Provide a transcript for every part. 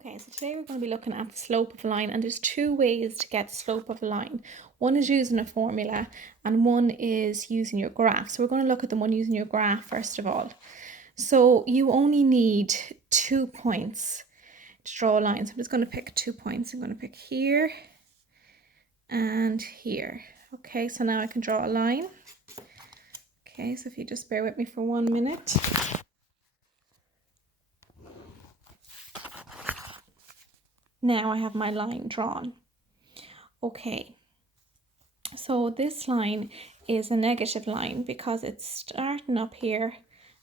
Okay, so today we're going to be looking at the slope of a line, and there's two ways to get the slope of a line. One is using a formula and one is using your graph. So we're going to look at the one using your graph first of all. So you only need 2 points to draw a line. So I'm just going to pick 2 points. I'm going to pick here and here. Okay, so now I can draw a line. Okay, so if you just bear with me for 1 minute. Now I have my line drawn. Okay, so this line is a negative line because it's starting up here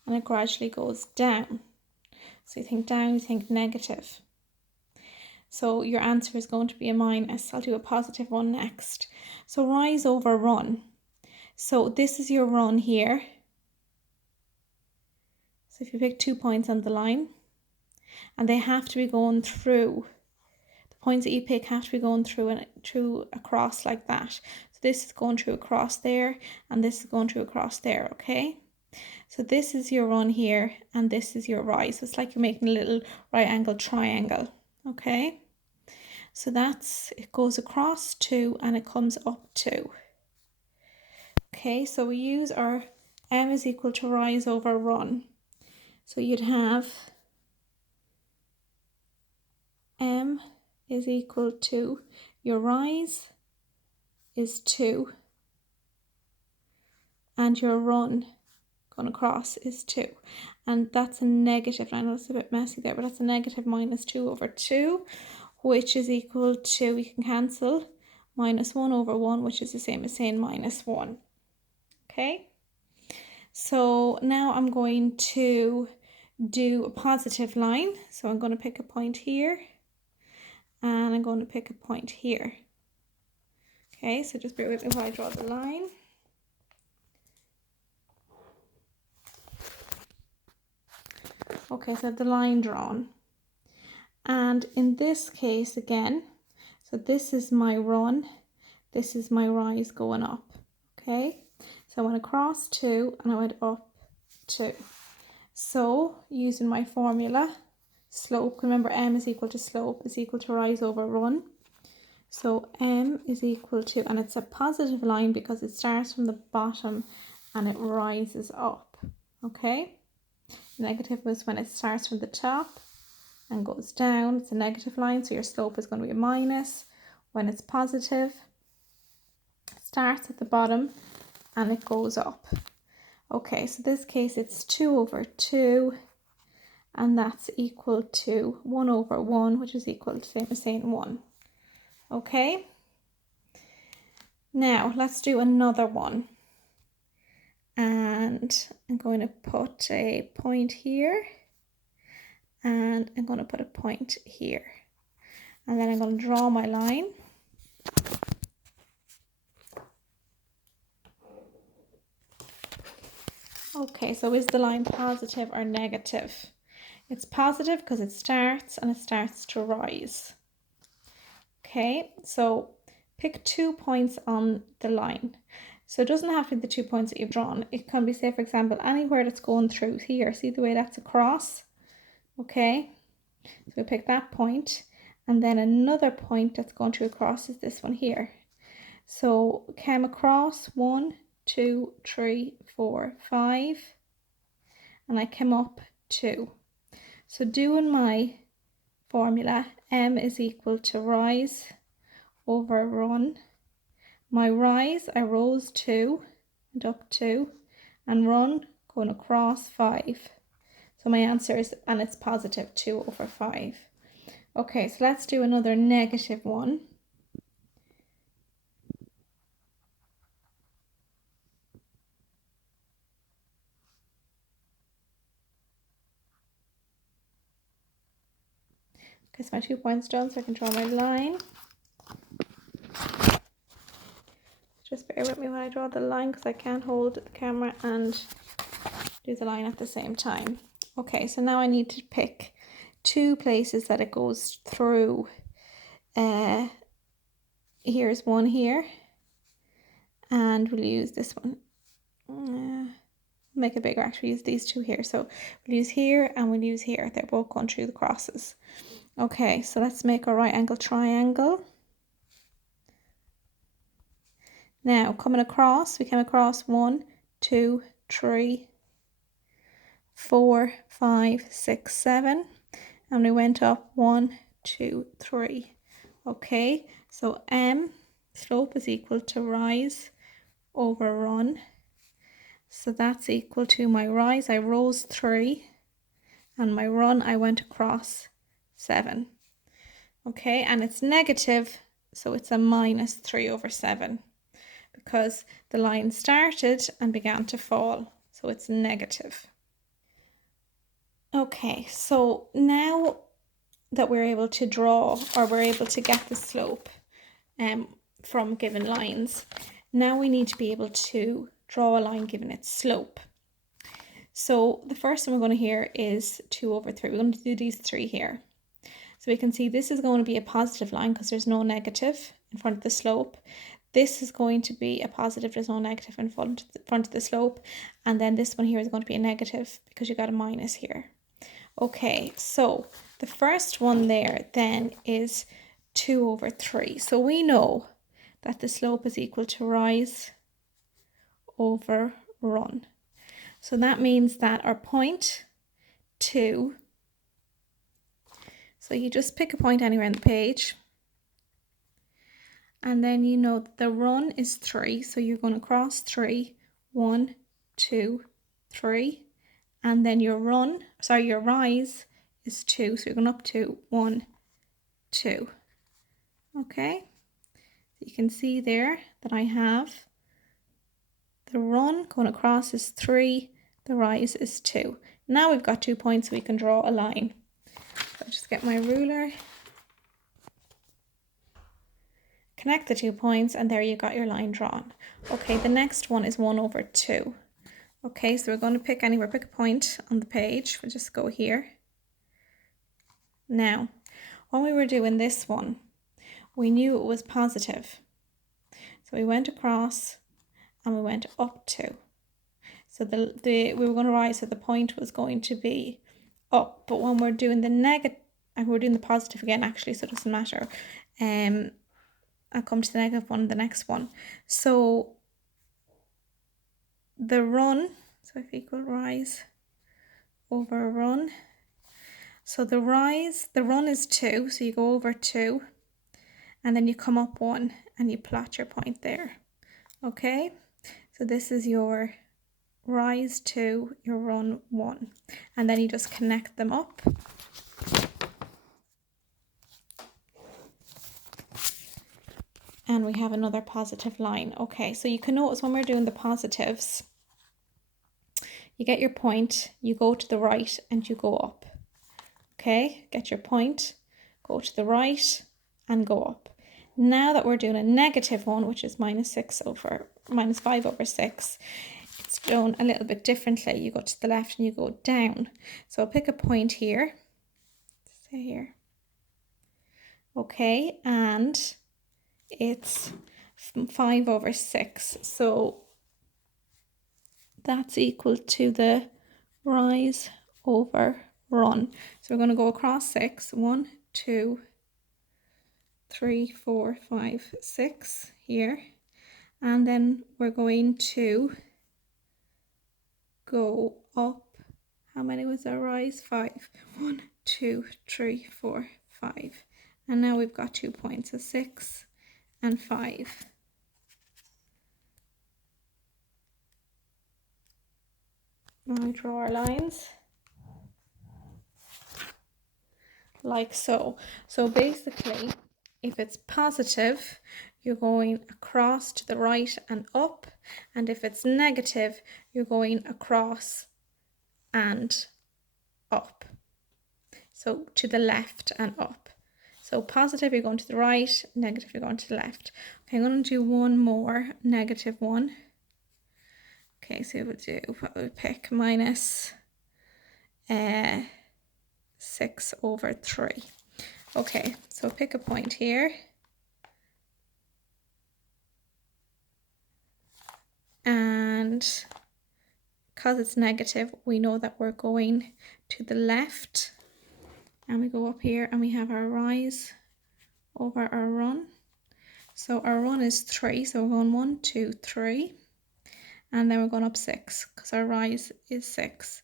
and it gradually goes down. So you think down, you think negative. So your answer is going to be a minus. I'll do a positive one next. So rise over run. So this is your run here. So if you pick 2 points on the line, and they have to be going through, the points that you pick have to be going through and through across like that. So this is going through across there, and this is going through across there, okay? So this is your run here, and this is your rise. So it's like you're making a little right angle triangle, okay? So it goes across 2 and it comes up 2. Okay, so we use our m is equal to rise over run. So you'd have m is equal to your rise is 2 and your run going across is 2, and that's a negative. I know it's a bit messy there, but that's a negative minus 2 over 2, which is equal to, we can cancel, minus 1 over 1, which is the same as saying minus 1. Okay, so now I'm going to do a positive line. So I'm going to pick a point here and I'm going to pick a point here. Okay, so just bear with me while I draw the line. Okay, so the line drawn. And in this case again, so this is my run, this is my rise going up. Okay, so I went across 2 and I went up 2. So using my formula, slope, remember m is equal to slope is equal to rise over run. So m is equal to, and it's a positive line because it starts from the bottom and it rises up. Okay, negative was when it starts from the top and goes down. It's a negative line, so your slope is going to be a minus. When it's positive, it starts at the bottom and it goes up. Okay, so this case it's 2 over 2, and that's equal to 1 over 1, which is equal to same as saying 1. Okay, now let's do another one. And I'm going to put a point here, and I'm going to put a point here. And then I'm going to draw my line. Okay, so is the line positive or negative? It's positive because it starts and it starts to rise. Okay, so pick 2 points on the line. So it doesn't have to be the 2 points that you've drawn. It can be, say, for example, anywhere that's going through here. See the way that's across? Okay, so we pick that point, and then another point that's going through across is this one here. So came across 1, 2, 3, 4, 5, and I came up 2. So doing my formula, m is equal to rise over run. My rise, I rose 2 and up 2, and run going across 5. So my answer is, and it's positive 2 over 5. Okay, so let's do another negative one. Okay, so my 2 points done, so I can draw my line. Just bear with me when I draw the line because I can't hold the camera and do the line at the same time. Okay, so now I need to pick 2 places that it goes through. Here's one here, and we'll use this one. Make it bigger, actually use these 2 here. So we'll use here and we'll use here. They're both going through the crosses. Okay, so let's make a right angle triangle. Now, coming across, we came across 1, 2, 3, 4, 5, 6, 7, and we went up 1, 2, 3. Okay, so M, slope, is equal to rise over run. So that's equal to my rise, I rose 3, and my run, I went across 7. Okay, and it's negative, so it's a minus 3 over 7. Because the line started and began to fall, so it's negative. Okay, so now that we're able to draw, or we're able to get the slope from given lines, now we need to be able to draw a line given its slope. So the first one we're going to hear is 2 over 3. We're going to do these 3 here. So we can see this is going to be a positive line because there's no negative in front of the slope. This is going to be a positive, there's no negative in front of the slope. And then this one here is going to be a negative because you got a minus here. Okay, so the first one there then is 2 over 3. So we know that the slope is equal to rise over run. So that means that our point 2, so you just pick a point anywhere on the page. And then you know that the run is 3, so you're going to cross 3, 1, 2, 3, and then your rise is 2, so you're going up 2, 1, 2. Okay, you can see there that I have the run going across is 3, the rise is 2. Now we've got 2 points, so we can draw a line. So I'll just get my ruler. Connect the 2 points, and there you got your line drawn. Okay, the next one is 1 over 2. Okay, so we're going to pick a point on the page. We'll just go here. Now, when we were doing this one, we knew it was positive. So we went across and we went up 2. So we were going to rise, so the point was going to be up. But when we're doing the negative, and we're doing the positive again actually, so it doesn't matter. I'll come to the negative one, the next one. So the run, so if equal rise over run. So the run is 2, so you go over 2, and then you come up 1, and you plot your point there. Okay, so this is your rise 2, your run 1, and then you just connect them up. And we have another positive line. Okay, so you can notice when we're doing the positives, you get your point, you go to the right, and you go up. Okay, get your point, go to the right, and go up. Now that we're doing a negative one, which is minus 5 over 6, it's done a little bit differently. You go to the left and you go down. So I'll pick a point here, say here. Okay, and it's 5 over 6. So that's equal to the rise over run. So we're going to go across 6. 1, 2, 3, 4, 5, 6 here. And then we're going to go up. How many was our rise? 5. 1, 2, 3, 4, 5. And now we've got 2 points, so 6 and 5. Now we draw our lines like so. So basically, if it's positive, you're going across to the right and up, and if it's negative, you're going across and up. So to the left and up. So positive, you're going to the right, negative, you're going to the left. Okay, I'm going to do one more negative one. Okay, so we'll do, what we'll pick, minus 6 over 3. Okay, so pick a point here. And because it's negative, we know that we're going to the left and we go up here and we have our rise over our run. So our run is 3, so we're going 1, 2, 3, and then we're going up 6 because our rise is 6.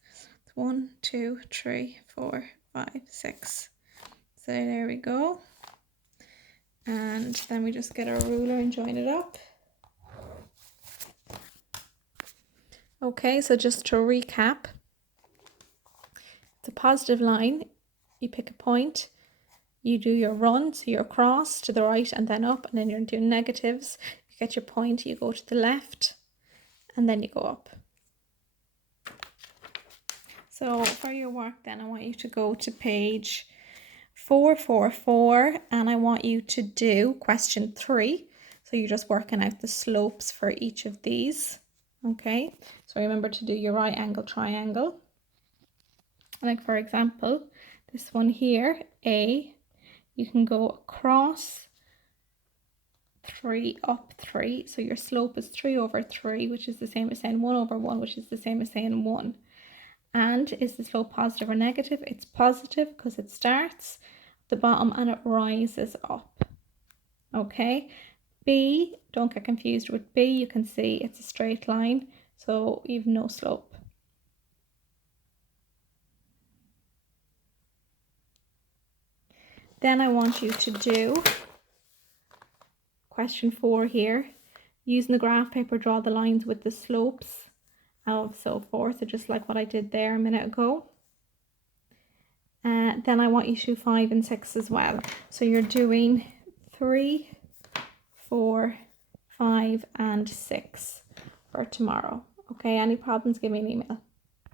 1, 2, 3, 4, 5, 6. So there we go. And then we just get our ruler and join it up. Okay, so just to recap, it's a positive line. You pick a point, you do your run, so you're across to the right and then up, and then you're doing negatives. You get your point, you go to the left, and then you go up. So for your work then, I want you to go to page 444, and I want you to do question 3. So you're just working out the slopes for each of these. Okay, so remember to do your right angle triangle. Like for example, this one here, A, you can go across 3, up 3. So your slope is 3 over 3, which is the same as saying 1 over 1, which is the same as saying 1. And is the slope positive or negative? It's positive because it starts at the bottom and it rises up. Okay. B, don't get confused with B. You can see it's a straight line, so you've no slope. Then I want you to do question 4 here. Using the graph paper, draw the lines with the slopes of so forth. So just like what I did there a minute ago. Then I want you to do 5 and 6 as well. So you're doing 3, 4, 5 and 6 for tomorrow. Okay, any problems, give me an email.